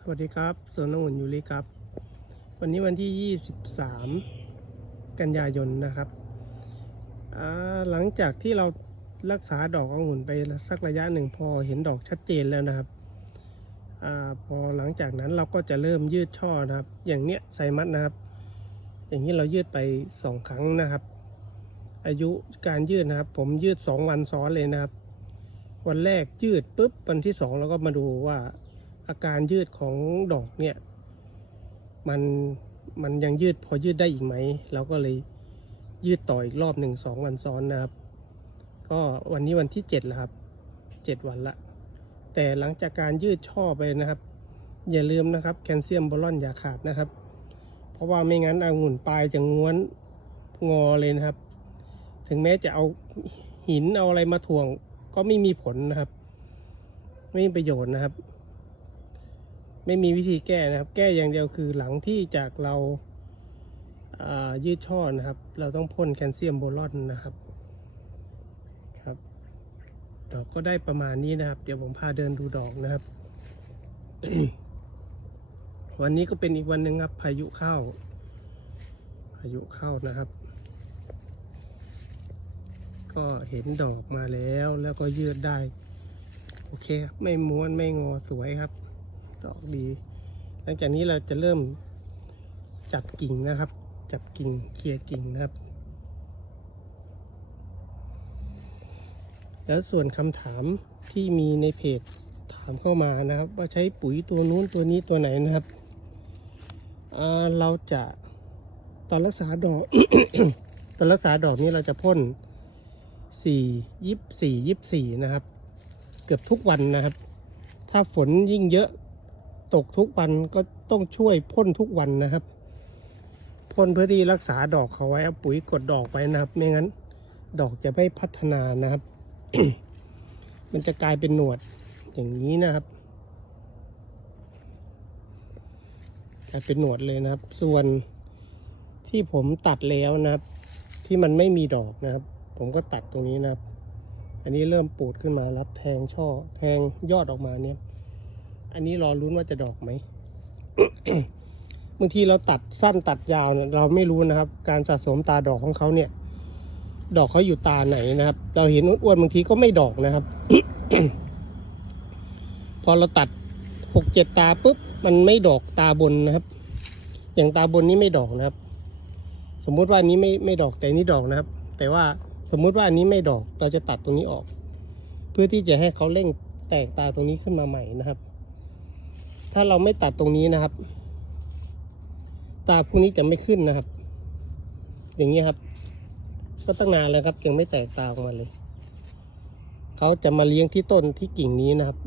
สวัสดีครับสวนองุ่นยูริครับ วันนี้วันที่ 23 กันยายนนะครับหลังจากที่เรารักษาดอกองุ่นไปสักระยะหนึ่งพอเห็นดอกชัดเจนแล้วนะครับอพอหลังจากนั้นเราก็จะเริ่มยืดช่อนะครับ อย่างเนี้ยไซมัสนะครับ อย่างนี้เรายืดไปสองครั้งนะครับ อายุการยืดนะครับ ผมยืดสองวันซ้อนเลยนะครับ วันแรกยืดปุ๊บวันที่สองเราก็มาดูว่า อาการยืดของดอกเนี่ยมันมันยังยืดพอยืดได้อีกไหมเราก็เลยยืดต่ออีกรอบหนึ่งสองวันซ้อนนะครับ ก็วันนี้วันที่เจ็ดแล้วครับเจ็ดวันละ แต่หลังจากการยืดช่อไปนะครับ อย่าลืมนะครับแคลเซียมบอลอนอย่าขาดนะครับ เพราะว่าไม่งั้นองุ่นปลายจะง้วนงอเลยนะครับ ถึงแม้จะเอาหินเอาอะไรมาถ่วงก็ไม่มีผลนะครับ ไม่มีประโยชน์นะครับ ไม่มีวิธีแก้นะครับ แก้อย่างเดียวคือหลังที่จากเราายืดช่อนะครับ เราต้องพ่นแคลเซียมโบรอนนะครับครับดอกก็ได้ประมาณนี้นะครับ เดี๋ยวผมพาเดินดูดอกนะครับ วันนี้ก็เป็นอีกวันหนึ่งครับ พายุเข้า พายุเข้านะครับ ก็เห็นดอกมาแล้วแล้วก็ยืดได้ โอเคครับ ไม่ม้วนไม่งอสวยครับ ดอกดี หลังจากนี้เราจะเริ่มจับกิ่งนะครับ จับกิ่งเคลียร์กิ่งนะครับ แล้วส่วนคำถามที่มีในเพจถามเข้ามานะครับ ว่าใช้ปุ๋ยตัวนู้นตัวนี้ตัวไหนนะครับเราจะตอนรักษาดอก ตอนรักษาดอกนี้เราจะพ่นสี่ยิบสี่ยิบสี่นะครับ เกือบทุกวันนะครับ ถ้าฝนยิ่งเยอะ ตกทุกวันก็ต้องช่วยพ่นทุกวันนะครับ พ่นเพื่อที่รักษาดอกเขาไว้เอาปุ๋ยกดดอกไว้นะครับ ไม่งั้น ดอกจะไม่พัฒนานะครับ มันจะกลายเป็นหนวดอย่างนี้นะครับกลายเป็นหนวดเลยนะครับ ส่วนที่ผมตัดแล้วนะครับ ที่มันไม่มีดอกนะครับ ผมก็ตัดตรงนี้นะครับ อันนี้เริ่มปูดขึ้นมารับแทงช่อแทงยอดออกมาเนี่ย อันนี้รอรุ้นว่าจะดอกไหมบางทีเราตัดสั้นตัดยาวเนี่ยเราไม่รู้นะครับ การสะสมตาดอกของเขาเนี่ย ดอกเขาอยู่ตาไหนนะครับ เราเห็นอ้วนๆบางทีก็ไม่ดอกนะครับ พอเราตัดหกเจ็ดตาปุ๊บมันไม่ดอกตาบนนะครับ อย่างตาบนนี้ไม่ดอกนะครับ สมมุติว่านี้ไม่ไม่ดอกแต่นนี้ดอกนะครับ แต่ว่าสมมุติว่าอันนี้ไม่ดอกเราจะตัดตรงนี้ออก เพื่อที่จะให้เขาเร่งแตกตาตรงนี้ขึ้นมาใหม่นะครับ ถ้าเราไม่ตัดตรงนี้นะครับ ตาพวกนี้จะไม่ขึ้นนะครับ อย่างนี้ครับ ก็ตั้งนานแล้วครับยังไม่แตกตาออกมาเลย เขาจะมาเลี้ยงที่ต้นที่กิ่งนี้นะครับ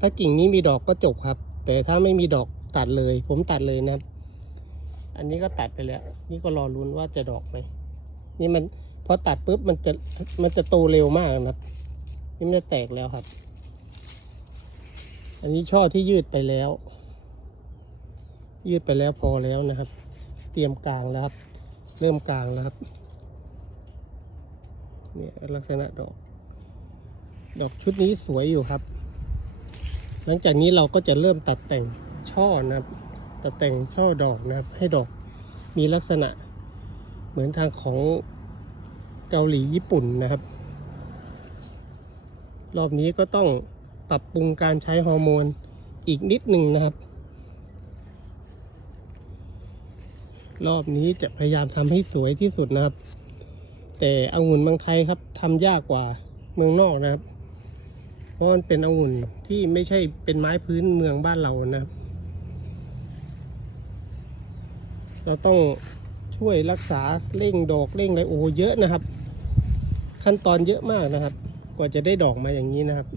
ถ้ากิ่งนี้มีดอกก็จบครับ แต่ถ้าไม่มีดอกตัดเลย ผมตัดเลยนะครับ อันนี้ก็ตัดไปแล้ว นี่ก็รอรุ้นว่าจะดอกไหมนี่มันพอตัดปุ๊บมันจะมันจะโตเร็วมากนะครับ นี่มันจะแตกแล้วครับ อันนี้ช่อที่ยืดไปแล้ว ยืดไปแล้วพอแล้วนะครับ เตรียมกลางแล้วครับ เริ่มกลางแล้วครับเนี่ยลักษณะดอก ดอกชุดนี้สวยอยู่ครับ หลังจากนี้เราก็จะเริ่มตัดแต่งช่อนะครับ ตัดแต่งช่อดอกนะครับ ให้ดอกมีลักษณะเหมือนทางของเกาหลีญี่ปุ่นนะครับ รอบนี้ก็ต้อง ปรับปรุงการใช้ฮอร์โมนอีกนิดหนึ่งนะครับ รอบนี้จะพยายามทำให้สวยที่สุดนะครับ แต่องุ่นเมืองไทยครับทำยากกว่าเมืองนอกนะครับ เพราะมันเป็นองุ่นที่ไม่ใช่เป็นไม้พื้นเมืองบ้านเรานะครับ เราต้องช่วยรักษาเร่งดอกเร่งอะไรโอ้เยอะนะครับ ขั้นตอนเยอะมากนะครับ กว่าจะได้ดอกมาอย่างนี้นะครับ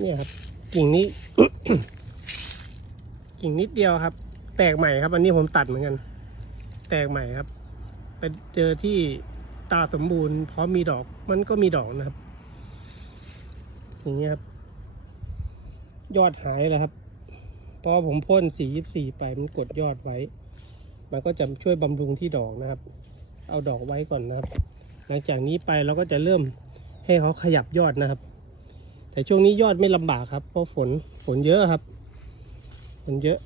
เนี่ยครับ กิ่งนี้ กิ่งนิดเดียวครับ แตกใหม่ครับ อันนี้ผมตัดเหมือนกัน แตกใหม่ครับ ไปเจอที่ตาสมบูรณ์พร้อมมีดอก มันก็มีดอกนะครับ อย่างเงี้ยครับ ยอดหายแล้วครับพอผมพ่นสียิบสี่ไปมันกดยอดไว้ มันก็จะช่วยบำรุงที่ดอกนะครับ เอาดอกไว้ก่อนนะครับ หลังจากนี้ไปเราก็จะเริ่มให้เขาขยับยอดนะครับ แต่ช่วงนี้ยอดไม่ลำบากครับ เพราะฝนฝนเยอะครับ ฝนเยอะ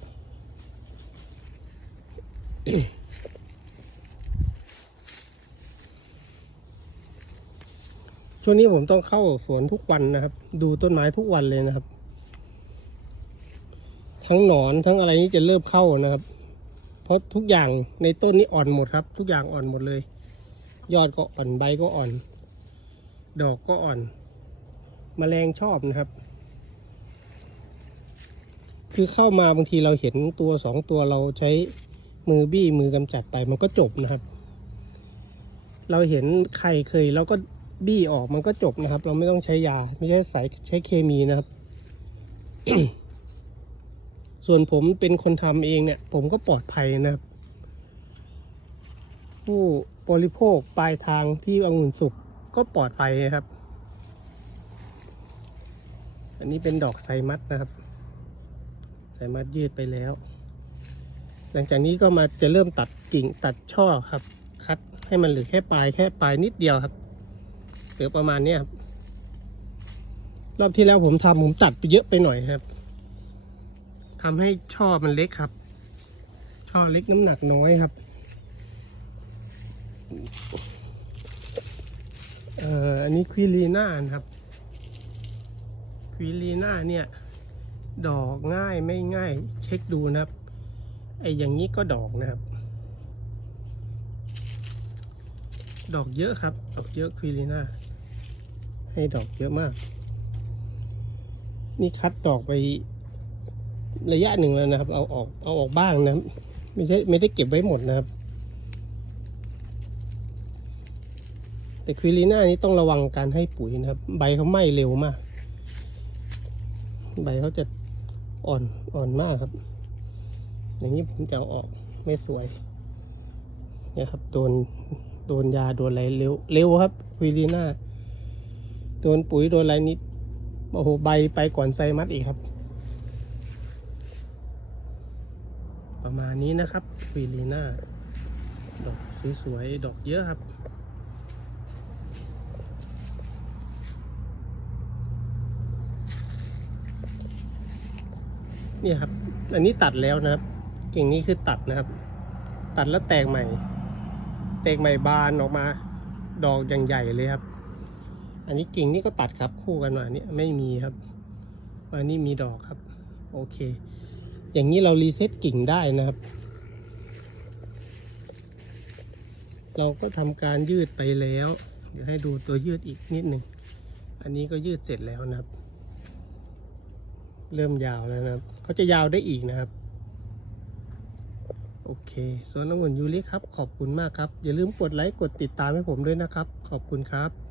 ช่วงนี้ผมต้องเข้าสวนทุกวันนะครับ ดูต้นไม้ทุกวันเลยนะครับ ทั้งหนอนทั้งอะไรนี่จะเริ่มเข้านะครับ เพราะทุกอย่างในต้นนี้อ่อนหมดครับ ทุกอย่างอ่อนหมดเลย ยอดก็อ่อนใบก็อ่อน ดอกก็อ่อน แมลงชอบนะครับ คือเข้ามาบางทีเราเห็นตัวสองตัวเราใช้มือบี้มือกำจัดไปมันก็จบนะครับ เราเห็นไข่เคยเราก็บี้ออกมันก็จบนะครับ เราไม่ต้องใช้ยา ไม่ใช่ใส่ใช้เคมีนะครับ ส่วนผมเป็นคนทำเองเนี่ย ผมก็ปลอดภัยนะครับ ผู้บริโภคปลายทางที่องุ่นสุกก็ปลอดภัยนะครับ อันนี้เป็นดอกไซมัสนะครับ ไซมัสยืดไปแล้ว หลังจากนี้ก็มาจะเริ่มตัดกิ่งตัดช่อครับ คัดให้มันเหลือแค่ปลายแค่ปลายนิดเดียวครับเหลือประมาณนี้ครับ รอบที่แล้วผมทำผมตัดไปเยอะไปหน่อยครับทำให้ช่อมันเล็กครับ ช่อเล็กน้ำหนักน้อยครับอ,อ,อันนี้ควิลีน่านะครับ วิลีน่าเนี่ย ดอกง่ายไม่ง่าย เช็คดูนะครับไอ้อย่างนี้ก็ดอกนะครับ ดอกเยอะครับ ดอกเยอะควิลีน่าให้ดอกเยอะมาก นี่คัดดอกไประยะหนึ่งแล้วนะครับ เอาออกเอาออกบ้างนะครับไม่ใช่ไม่ได้เก็บไว้หมดนะครับ แต่ควิลีน่านี้ต้องระวังการให้ปุ๋ยนะครับ ใบเขาไหม้เร็วมาก ใบเขาจะอ่อนอ่อนมากครับ อย่างนี้ผมจะเอาออกไม่สวยเนี่ยครับโดนโดนยาโดนอะไรเร็วเร็วครับวิลีน่าโดนปุ๋ยโดนอะไรนิดโอ้โหใบไปก่อนไซมัสอีกครับ ประมาณนี้นะครับวิลีน่าดอกสวยๆดอกเยอะครับ นี่ครับ อันนี้ตัดแล้วนะครับ กิ่งนี้คือตัดนะครับ ตัดแล้วแตกใหม่ แตกใหม่บานออกมา ดอกอย่างใหญ่เลยครับ อันนี้กิ่งนี้ก็ตัดครับคู่กันมาอันนี้ไม่มีครับอันนี้มีดอกครับ โอเค อย่างนี้เรารีเซ็ตกิ่งได้นะครับ เราก็ทำการยืดไปแล้ว เดี๋ยวให้ดูตัวยืดอีกนิดหนึ่ง อันนี้ก็ยืดเสร็จแล้วนะครับ เริ่มยาวแล้วนะครับเขาจะยาวได้อีกนะครับ โอเคสวนองุ่นยูริครับ ขอบคุณมากครับ อย่าลืมกดไลค์กดติดตามให้ผมด้วยนะครับ ขอบคุณครับ